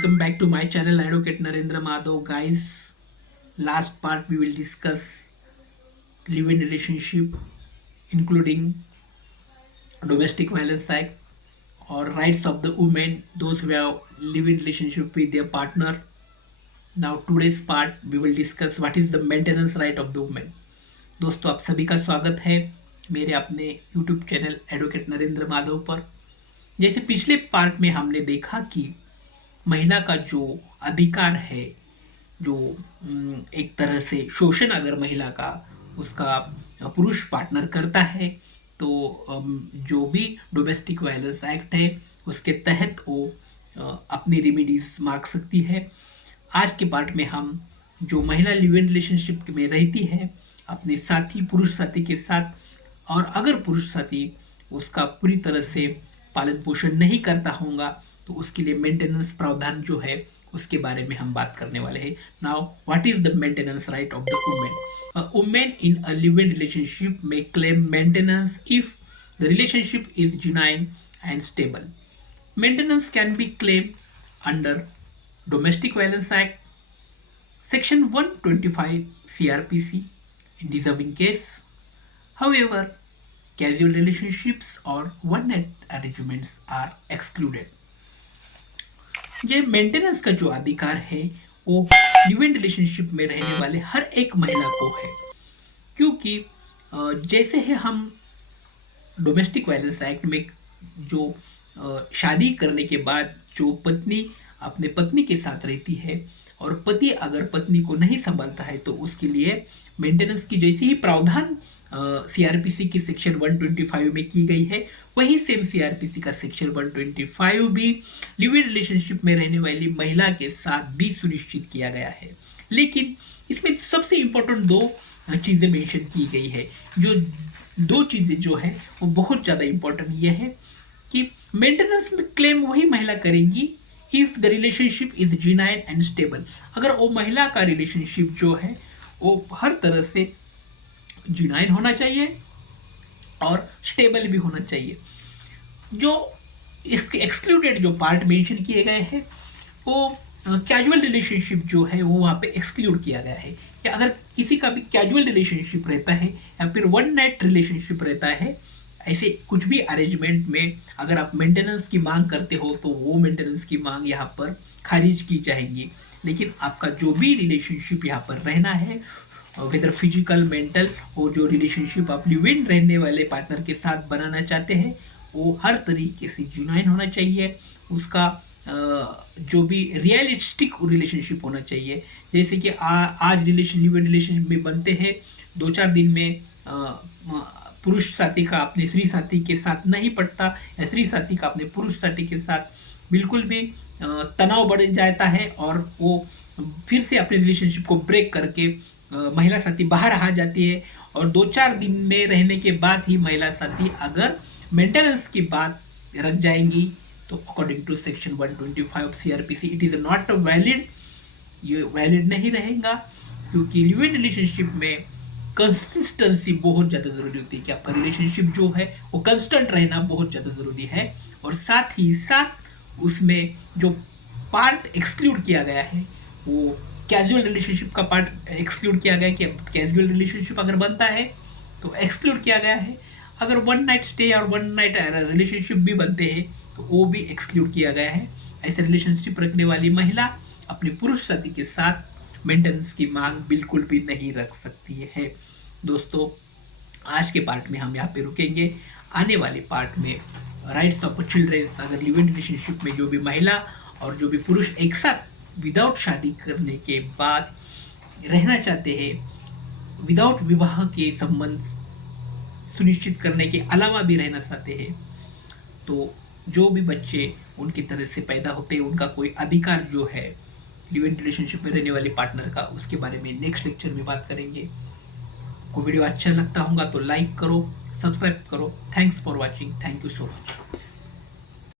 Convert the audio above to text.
Welcome back to my channel, Advocate Narendra Madhav. Guys, last part we will discuss live-in relationship, including domestic violence act or rights of the women, those who have live-in relationship with their partner. Now today's part we will discuss what is the maintenance right of the women. दोस्तों, आप सभी का स्वागत है मेरे अपने YouTube channel advocate Narendra Madhav पर। जैसे पिछले पार्ट में हमने देखा कि महिला का जो अधिकार है, जो एक तरह से शोषण अगर महिला का उसका पुरुष पार्टनर करता है तो जो भी डोमेस्टिक वायलेंस एक्ट है उसके तहत वो अपनी रेमेडीज मांग सकती है। आज के पार्ट में हम जो महिला लिव इन रिलेशनशिप में रहती है अपने साथी पुरुष साथी के साथ, और अगर पुरुष साथी उसका पूरी तरह से पालन पोषण नहीं करता होगा तो उसके लिए मेंटेनेंस प्रावधान जो है उसके बारे में हम बात करने वाले हैं। Now what is the maintenance right of the women? Women in a live in relationship में claim maintenance if the relationship is genuine and stable. Maintenance can be claim under domestic violence act section 125 CRPC in deserving case. However, casual relationships or one night arrangements are excluded. ये maintenance का जो अधिकार है वो live in relationship में रहने वाले हर एक महिला को है, क्योंकि जैसे है हम डोमेस्टिक वायलेंस एक्ट में जो शादी करने के बाद जो पत्नी अपने पत्नी के साथ रहती है और पति अगर पत्नी को नहीं संभालता है तो उसके लिए मेंटेनेंस की जैसे ही प्रावधान सीआरपीसी की सेक्शन 125 में की गई है, वही सेम सीआरपीसी का सेक्शन 125 भी लिव इन रिलेशनशिप में रहने वाली महिला के साथ भी सुनिश्चित किया गया है। लेकिन इसमें सबसे इंपॉर्टेंट दो चीज़ें मेंशन की गई है। जो दो चीज़ें जो है वो बहुत ज़्यादा इंपॉर्टेंट ये है कि मेंटेनेंस में क्लेम वही महिला करेंगी if the relationship is genuine and stable. अगर वो महिला का रिलेशनशिप जो है वो हर तरह से जेन्युइन होना चाहिए और स्टेबल भी होना चाहिए। जो इसके एक्सक्लूडेड जो पार्ट मेंशन किए गए हैं वो कैजुअल रिलेशनशिप जो है वो वहाँ पे एक्सक्लूड किया गया है। या अगर किसी का भी कैजुअल रिलेशनशिप रहता है या फिर वन नाइट रिलेशनशिप रहता है, ऐसे कुछ भी अरेंजमेंट में अगर आप मेंटेनेंस की मांग करते हो तो वो मेंटेनेंस की मांग यहाँ पर खारिज की जाएंगी। लेकिन आपका जो भी रिलेशनशिप यहाँ पर रहना है, वेदर फिजिकल मेंटल, वो जो रिलेशनशिप आप लिव इन रहने वाले पार्टनर के साथ बनाना चाहते हैं वो हर तरीके से जेन्युइन होना चाहिए। उसका जो भी रियलिस्टिक रिलेशनशिप होना चाहिए। जैसे कि आज लिव इन रिलेशनशिप में बनते हैं, 2-4 दिन में पुरुष साथी का अपने स्त्री साथी के साथ नहीं पड़ता या स्त्री साथी का अपने पुरुष साथी के साथ बिल्कुल भी तनाव बढ़ जाता है और वो फिर से अपने रिलेशनशिप को ब्रेक करके महिला साथी बाहर आ जाती है। और 2-4 दिन में रहने के बाद ही महिला साथी अगर मेंटेनेंस की बात रख जाएंगी तो according to section 125 CRPC it is not valid, ये वैलिड नहीं रहेगा। क्योंकि लिव इन रिलेशनशिप में कंसिस्टेंसी बहुत ज़्यादा ज़रूरी होती है कि आपका रिलेशनशिप जो है वो कंस्टेंट रहना बहुत ज़्यादा ज़रूरी है। और साथ ही साथ उसमें जो पार्ट एक्सक्लूड किया गया है वो कैजुअल रिलेशनशिप का पार्ट एक्सक्लूड किया गया है कि कैजुअल रिलेशनशिप अगर बनता है तो एक्सक्लूड किया गया है। अगर वन नाइट स्टे और वन नाइट रिलेशनशिप भी बनते हैं तो वो भी एक्सक्लूड किया गया है। ऐसे रिलेशनशिप रखने वाली महिला अपने पुरुष साथी के साथ मेंटेनेंस की मांग बिल्कुल भी नहीं रख सकती है। दोस्तों, आज के पार्ट में हम यहाँ पे रुकेंगे। आने वाले पार्ट में राइट्स ऑफ चिल्ड्रेंस, अगर लिव इन रिलेशनशिप में जो भी महिला और जो भी पुरुष एक साथ विदाउट शादी करने के बाद रहना चाहते हैं, विदाउट विवाह के संबंध सुनिश्चित करने के अलावा भी रहना चाहते हैं, तो जो भी बच्चे उनकी तरह से पैदा होते हैं उनका कोई अधिकार जो है लिव इन रिलेशनशिप में रहने वाले पार्टनर का, उसके बारे में नेक्स्ट लेक्चर में बात करेंगे। को वीडियो अच्छा लगता होगा तो लाइक करो, सब्सक्राइब करो। Thanks for watching, thank you so much.